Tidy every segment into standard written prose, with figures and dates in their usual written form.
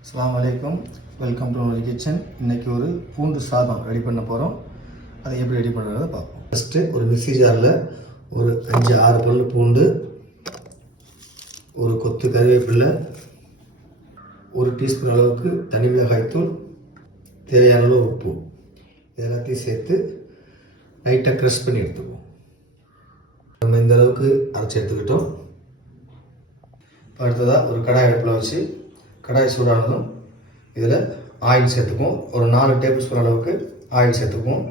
அஸ்ஸலாமு அலைக்கும், welcome to our kitchen. இன்றைக்கி ஒரு பூண்டு சாதம் ரெடி பண்ண போகிறோம். அதை எப்படி ரெடி பண்ணுறதை பார்ப்போம். ஃபஸ்ட்டு ஒரு மிக்ஸி ஜாரில் ஒரு 5-6 பல் பூண்டு, ஒரு கொத்து கருவேப்பிலை, 1 டீஸ்பூன் அளவுக்கு தனி மிளகாய்த்தூள், தேவையான அளவு உப்பு, எல்லாத்தையும் சேர்த்து லைட்டாக க்ரஷ் பண்ணி எடுத்துக்குவோம். நம்ம இந்த அளவுக்கு அரைச்சி எடுத்துக்கிட்டோம். அடுத்ததாக ஒரு கடாய் அடுப்பில் வச்சு கடாய் சூடானதும் இதில் ஆயில் சேர்த்துக்குவோம். ஒரு 4 டேபிள் ஸ்பூன் அளவுக்கு ஆயில் சேர்த்துக்குவோம்.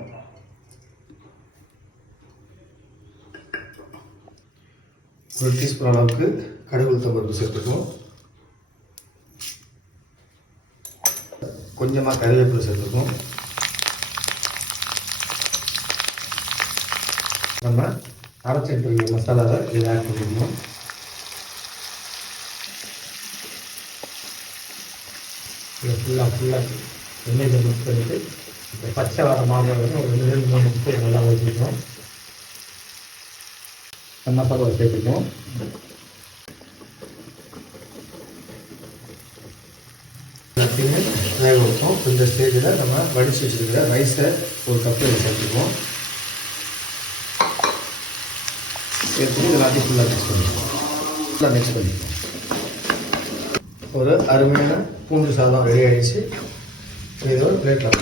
ஒரு டீஸ்பூன் அளவுக்கு கடுகு உளுத்தம் பருப்பு சேர்த்துக்குவோம். கொஞ்சமாக கருவேப்பிலை சேர்த்துக்குவோம். நம்ம அரைச்சி எடுத்துக்கிற மசாலாவை இதில் ஆட் பண்ணிக்கணும். இதை ஃபுல்லாக எண்ணெயில் மிக்ஸ் பண்ணிவிட்டு இப்போ பச்சை வர மாங்காய் ஒரு 2-3 நிமிஷம் நல்லா வச்சுக்கணும். மசாலாவை சேர்த்துக்குவோம். எல்லாத்தையுமே வேக வைப்போம். இந்த ஸ்டேஜில் நம்ம வடித்து வச்சுருக்கிற ரைஸை ஒரு கப்பில் சேர்த்துக்குவோம். சேர்த்துட்டு எல்லாத்தையும் ஃபுல்லாக மிக்ஸ் பண்ணிக்குவோம். ஒரு அருமையான பூண்டு சாதம் ரெடி ஆகிடுச்சு. இதை ஒரு பிளேட்டில்